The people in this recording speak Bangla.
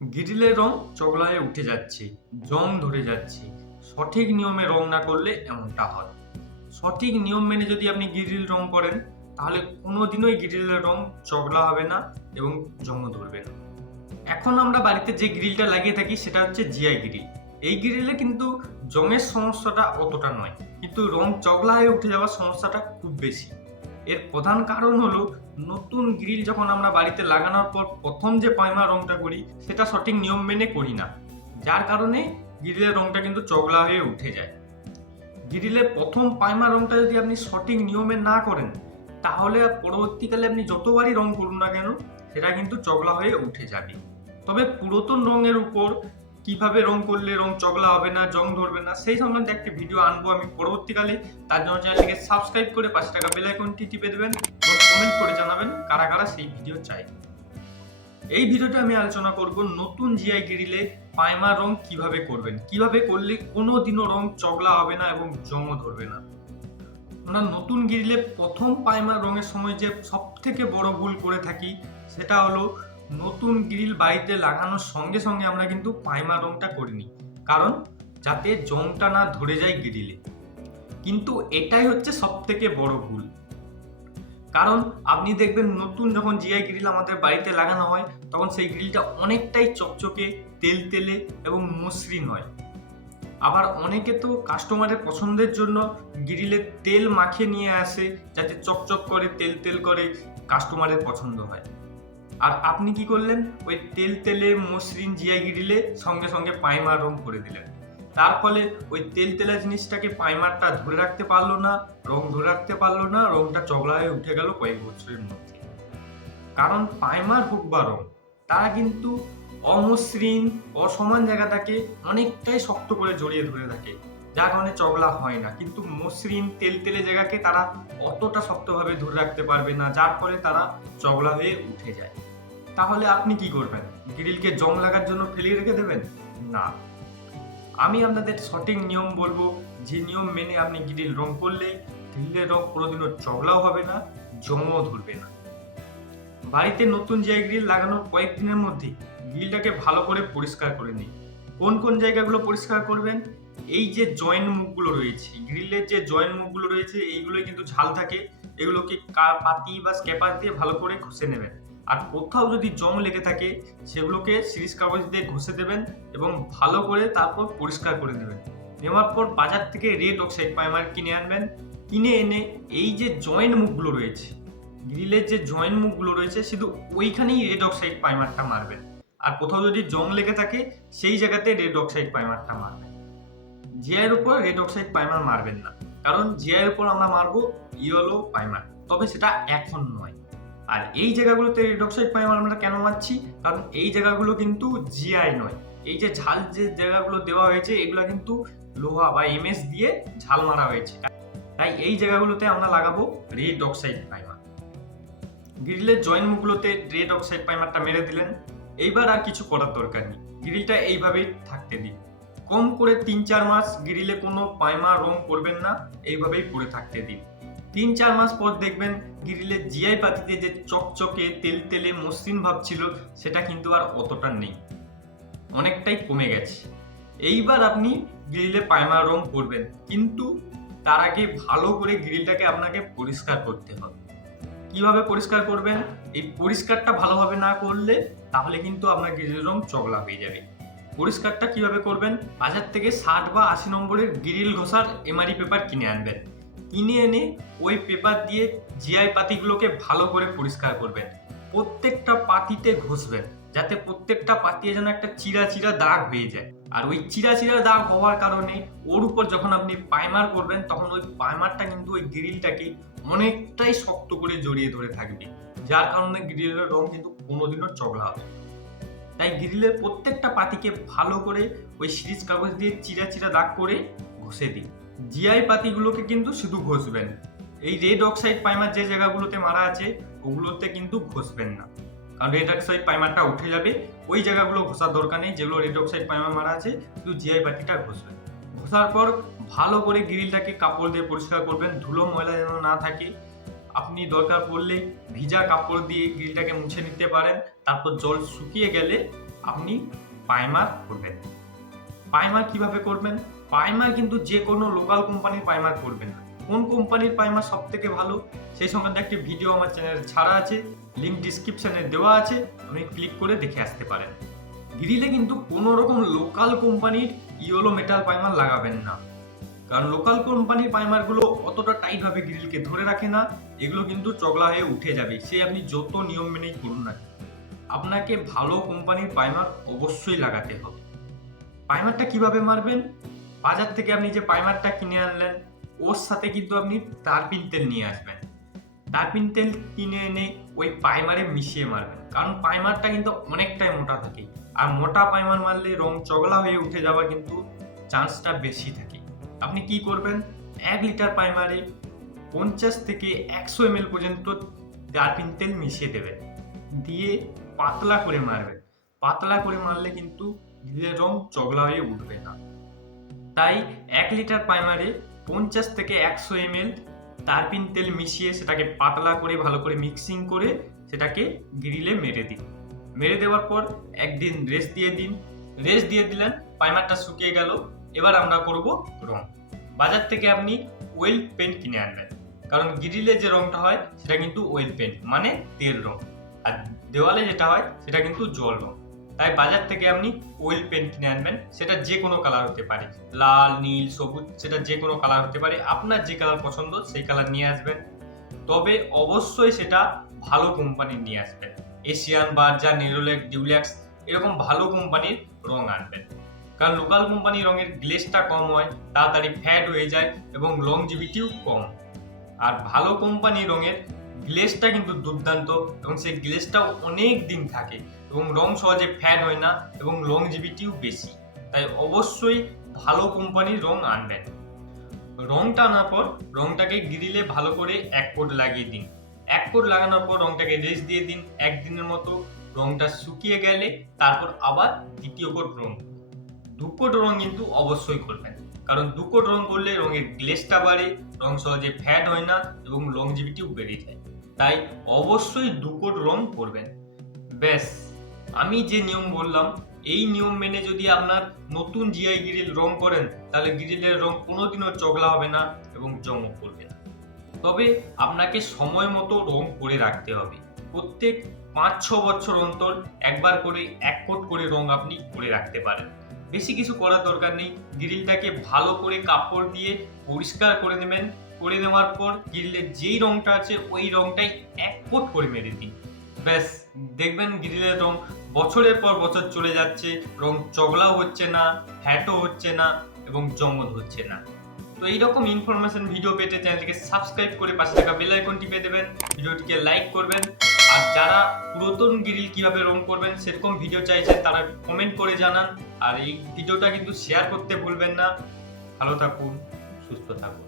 গ্রিলের রং চগলা হয়ে উঠে যাচ্ছে, জং ধরে যাচ্ছে। সঠিক নিয়মে রং না করলে এমনটা হয়। সঠিক নিয়ম মেনে যদি আপনি গ্রিল রং করেন, তাহলে কোনোদিনই গ্রিলের রং চগলা হবে না এবং জং ধরবে না। এখন আমরা বাড়িতে যে গ্রিলটা লাগিয়ে থাকি, সেটা হচ্ছে জিআই গ্রিল। এই গ্রিলে কিন্তু জংয়ের সমস্যাটা অতটা নয়, কিন্তু রং চগলা হয়ে উঠে যাওয়ার সমস্যাটা খুব বেশি। এর প্রধান কারণ হলো নতুন গ্রিল যখন আমরা বাড়িতে লাগানোর পর প্রথম যে পাইমা রংটা করি, সেটা সঠিক নিয়ম মেনে করি না। যার কারণে গ্রিলের রংটা কিন্তু চগলা হয়ে উঠে যায়। গ্রিলের প্রথম পায়মা রংটা যদি আপনি সঠিক নিয়মে না করেন, তাহলে পরবর্তীকালে আপনি যতবারই রং করুন না কেন, সেটা কিন্তু চগলা হয়ে উঠে যাবে। তবে পুরাতন রঙের উপর কীভাবে রং করলে রং চকলা হবে না, জং ধরবে না, সেই সম্বন্ধে একটি ভিডিও আনব আমি পরবর্তীকালে। তার জন্য চ্যানেলটিকে সাবস্ক্রাইব করে পাঁচ টাকা বেল আইকনটি টিপে দেবেন এবং কমেন্ট করে জানাবেন কারা কারা সেই ভিডিও চাই এই ভিডিওতে আমি আলোচনা করব নতুন জিআই গ্রিলে পাইমার রং কীভাবে করবেন, কীভাবে করলে কোনো দিনও রং চগলা হবে না এবং জংও ধরবে না। আমরা নতুন গ্রিলে প্রথম পাইমার রঙের সময় যে সব থেকে বড় ভুল করে থাকি, সেটা হলো নতুন গ্রিল বাড়িতে লাগানোর সঙ্গে সঙ্গে আমরা কিন্তু পাইমার রংটা করিনি কারণ যাতে জংটা না ধরে যায় গ্রিলে। কিন্তু এটাই হচ্ছে সব থেকে বড় ভুল। কারণ আপনি দেখবেন নতুন যখন জিআই গ্রিল আমাদের বাড়িতে লাগানো হয়, তখন সেই গ্রিলটা অনেকটাই চকচকে, তেল তেলে এবং মসৃণ হয়। আবার অনেকে তো কাস্টমারের পছন্দের জন্য গ্রিলে তেল মাখিয়ে নিয়ে আসে, যাতে চকচক করে, তেল তেল করে কাস্টমারের পছন্দ হয়। আর আপনি কি করলেন? ওই তেল তেলে মসৃণ জিআই গ্রিলে সঙ্গে সঙ্গে পাইমার রং করে দিলেন। তার ফলে ওই তেল তেলা জিনিসটাকে পাইমারটা ধরে রাখতে পারল না, রং ধরে রাখতে পারল না, রংটা চগলা হয়ে উঠে গেল কয়েক বছরের মধ্যে। কারণ পাইমার হোক বা রং, তারা কিন্তু অমসৃণ, অসমান জায়গাটাকে অনেকটাই শক্ত করে জড়িয়ে ধরে থাকে। যার কারণে চগলা হয় না। কিন্তু মসৃণ, তেল তেলে জায়গাকে তারা অতটা শক্তভাবে ধরে রাখতে পারবে না, যার ফলে তারা চগলা হয়ে উঠে যায়। তাহলে আপনি কি করবেন? গ্রিলকে জং লাগার জন্য ফেলিয়ে রেখে দেবেন? না। আমি আপনাদের সঠিক নিয়ম বলব, যে নিয়ম মেনে আপনি গ্রিল রং করলে গ্রিলের রং কোনোদিনও চগলাও হবে না, জংও ধরবে না। বাড়িতে নতুন যে গ্রিল লাগানোর কয়েকদিনের মধ্যে গ্রিলটাকে ভালো করে পরিষ্কার করে নিন। কোন কোন জায়গাগুলো পরিষ্কার করবেন? এই যে জয়েন্ট মুখগুলো রয়েছে, গ্রিলের যে জয়েন্ট মুখগুলো রয়েছে, এইগুলোই কিন্তু ঝাল থাকে। এগুলোকে পাতি বা স্কেপার দিয়ে ভালো করে ঘষে নেবেন। আর কোথাও যদি জং লেগে থাকে, সেগুলোকে সিরিজ কাগজ দিয়ে ঘষে দেবেন এবং ভালো করে তারপর পরিষ্কার করে দেবেন নেওয়ার পর বাজার থেকে রেড অক্সাইড প্রাইমার কিনে আনবেন। কিনে এনে এই যে জয়েন্ট মুখগুলো রয়েছে, গ্রিলের যে জয়েন্ট মুখগুলো রয়েছে, শুধু ওইখানেই রেড অক্সাইড প্রাইমারটা মারবেন। আর কোথাও যদি জং লেগে থাকে, সেই জায়গাতে রেড অক্সাইড প্রাইমারটা মারবেন। জিআইয়ের উপর রেড অক্সাইড প্রাইমার মারবেন না, কারণ জিআইয়ের উপর আমরা মারবো ইয়েলো প্রাইমার তবে সেটা এখন নয়। আর এই জায়গাগুলোতে রেড অক্সাইড আমরা কেন মারছি? কারণ এই জায়গাগুলো কিন্তু জিআই নয়। এই যে ঝাল যে জায়গাগুলো দেওয়া হয়েছে, এগুলো কিন্তু লোহা বা এমএস দিয়ে ঝাল মারা হয়েছে। তাই এই জায়গাগুলোতে আমরা লাগাবো রেড অক্সাইড প্রাইমার গ্রিলের জয়েন্ট মুখগুলোতে রেড অক্সাইড প্রাইমারটা মেরে দিলেন। এইবার আর কিছু করার দরকার নেই। গ্রিলটা এইভাবেই থাকতে দিন। কম করে তিন চার মাস গ্রিলে কোনো পাইমার রং করবেন না, এইভাবেই পড়ে থাকতে দিন। তিন চার মাস পর দেখবেন গ্রিলের জিআই পাতিতে যে চকচকে তেল তেলে মসৃণ ভাব ছিল, সেটা কিন্তু আর অতটা নেই। অনেকটাই কমে গেছে। এইবার আপনি গ্রিলে পাইমার রং করবেন, কিন্তু তার আগে ভালো করে গ্রিলটাকে আপনাকে পরিষ্কার করতে হবে। কীভাবে পরিষ্কার করবেন? এই পরিষ্কারটা ভালোভাবে না করলে তাহলে কিন্তু আপনার গ্রিলের রং চগলা হয়ে যাবে। পরিষ্কারটা কীভাবে করবেন? বাজার থেকে ষাট বা আশি নম্বরের গ্রিল ঘষার এমআরই পেপার কিনে আনবেন। কিনে এনে ওই পেপার দিয়ে জিআই পাতিগুলোকে ভালো করে পরিষ্কার করবেন। প্রত্যেকটা পাতিতে ঘষবেন, যাতে প্রত্যেকটা পাতিয়ে যেন একটা চিরা চিরা দাগ হয়ে যায়। আর ওই চিরা চিরা দাগ হওয়ার কারণে ওর উপর যখন আপনি পাইমার করবেন, তখন ওই পাইমারটা কিন্তু ওই গ্রিলটাকে অনেকটাই শক্ত করে জড়িয়ে ধরে থাকবে, যার কারণে গ্রিলের রং কিন্তু কোনোদিনও চগলা হবে তাই গ্রিলের প্রত্যেকটা পাতিকে ভালো করে ওই সিরিজ কাগজ দিয়ে চিরা চিরা দাগ করে ঘষে দিন। জিআই পাতিগুলোকে কিন্তু শুধু ঘষবেন। এই রেড অক্সাইড পাইমার যে জায়গাগুলোতে মারা আছে, ওগুলোতে কিন্তু ঘষবেন না। কারণ রেড অক্সাইড পাইমারটা উঠে যাবে, ওই জায়গাগুলো ঘষার দরকার নেই, যেগুলো রেড অক্সাইড পাইমার মারা আছে, শুধু জিআই পাতিটা ঘষবেন। ঘষার পর ভালো করে গ্রিলটাকে কাপড় দিয়ে পরিষ্কার করবেন, ধুলো ময়লা যেন না থাকে। আপনি দরকার পড়লে ভিজা কাপড় দিয়ে গ্রিলটাকে মুছে নিতে পারেন, তারপর জল শুকিয়ে গেলে আপনি পাইমার করবেন। পাইমার কীভাবে করবেন? পাইমার কিন্তু যে কোনো লোকাল কোম্পানির পাইমার করবেন না। কোন কোম্পানির পাইমার সব থেকে ভালো, সেই সংক্রান্ত একটি ভিডিও আমার চ্যানেলে ছাড়া আছে লিঙ্ক ডিসক্রিপশনে দেওয়া আছে, আপনি ক্লিক করে দেখে আসতে পারেন। গ্রিলে কিন্তু কোনো রকম লোকাল কোম্পানির ইয়েলো মেটাল পাইমার লাগাবেন না। কারণ লোকাল কোম্পানির পাইমারগুলো অতটা টাইটভাবে গ্রিলকে ধরে রাখে না, এগুলো কিন্তু চগলা হয়ে উঠে যাবে, সে আপনি যত নিয়ম মেনেই করুন না আপনাকে ভালো কোম্পানির পাইমার অবশ্যই লাগাতে হবে। পাইমারটা কীভাবে মারবেন? বাজার থেকে আপনি যে পাইমারটা কিনে আনলেন, ওর সাথে কিন্তু আপনি তারপিন তেল নিয়ে আসবেন। তারপিন তেল কিনে এনে ওই পাইমারে মিশিয়ে মারবেন। কারণ পাইমারটা কিন্তু অনেকটাই মোটা থাকে। আর মোটা পাইমার মারলে রং চগলা হয়ে উঠে যাওয়ার কিন্তু চান্সটা বেশি থাকে। আপনি কি করবেন? এক লিটার পাইমারে পঞ্চাশ থেকে একশো এম পর্যন্ত তারপিন তেল মিশিয়ে দেবেন। দিয়ে পাতলা করে মারবেন। পাতলা করে মারলে কিন্তু গ্রিলের রং চগলা হয়ে উঠবে না। তাই এক লিটার পাইমারে পঞ্চাশ থেকে একশো এম এল তারপিন তেল মিশিয়ে সেটাকে পাতলা করে, ভালো করে মিক্সিং করে সেটাকে গ্রিলে মেরে দিন। মেরে দেওয়ার পর একদিন রেস্ট দিয়ে দিন। রেস্ট দিয়ে দিলেন পাইমারটা শুকিয়ে গেল। এবার আমরা করব রং। বাজার থেকে আপনি ওয়েল পেন্ট কিনে আনবেন। কারণ গ্রিলে যে রংটা হয় সেটা কিন্তু ওয়েল পেন্ট মানে তেল রং। আর দেওয়ালে যেটা হয় সেটা কিন্তু জল রং। তাই বাজার থেকে আপনি ওয়েল পেন্ট কিনে আনবেন। সেটা যে কোনো কালার হতে পারে। লাল, নীল, সবুজ, সেটা যে কোনো কালার হতে পারে। আপনার যে কালার পছন্দ, সেই কালার নিয়ে আসবেন। তবে অবশ্যই সেটা ভালো কোম্পানির নিয়ে আসবেন। এশিয়ান বার্জা নেরোলেক ডিউলেক্স এরকম ভালো কোম্পানির রং আনবেন। কারণ লোকাল কোম্পানির রঙের গ্লেসটা কম হয়, তাড়াতাড়ি ফ্যাট হয়ে যায় এবং লংজিভিটিও কম। আর ভালো কোম্পানির রঙের গ্লেসটা কিন্তু দুর্দান্ত এবং সেই গ্লেসটাও অনেক দিন থাকে। এবং রং সহজে ফ্যাট হয় না এবং লংজিভিটিও বেশি। তাই অবশ্যই ভালো কোম্পানির রং আনবেন। রংটা আনার পর রংটাকে গ্রিলে ভালো করে এক কোট লাগিয়ে দিন। এক কোট লাগানোর পর রংটাকে রেস্ট দিয়ে দিন। একদিনের মতো রংটা শুকিয়ে গেলে তারপর আবার দ্বিতীয় কোট রং। দু কোট রং কিন্তু অবশ্যই করবেন। কারণ দু কোট রং করলে রঙের গ্লেসটা বাড়ে, রং সহজে ফ্যাট হয় না এবং লংজিভিটিও বেড়ে যায়। তাই অবশ্যই দু কোট রং করবেন। ব্যাস। আমি যে নিয়ম বললাম, এই নিয়ম মেনে যদি আপনার নতুন জিআই গ্রিল রং করেন, তাহলে গ্রিলের রং কোনোদিনও চগলা হবে না এবং জমক করবে না। তবে আপনাকে সময় মতো রং করে রাখতে হবে। প্রত্যেক পাঁচ ছ বছর অন্তর একবার করে এক কোট করে রং আপনি করে রাখতে পারেন। বেশি কিছু করার দরকার নেই। গ্রিলটাকে ভালো করে কাপড় দিয়ে পরিষ্কার করে নেবেন। করে নেওয়ার পর গ্রিলের যেই রংটা আছে, ওই রংটাই এক কোট করে মেরে দিন। ব্যাস, দেখবেন গ্রিলের রং বছরের পর বছর চলে যাচ্ছে, রং চগলাও হচ্ছে না ফ্যাটও হচ্ছে না এবং জমদ হচ্ছে না। তো এইরকম ইনফরমেশন ভিডিও পেতে চ্যানেলটিকে সাবস্ক্রাইব করে পাশে থাকা বেল আইকন টিপে দেবেন, ভিডিওটিকে লাইক করবেন, আর যারা পুরাতন গ্রিল কীভাবে রং করবেন, সেরকম ভিডিও চাইছেন, তারা কমেন্ট করে জানান, আর এই ভিডিওটা কিন্তু শেয়ার করতে ভুলবেন না। ভালো থাকুন, সুস্থ থাকুন।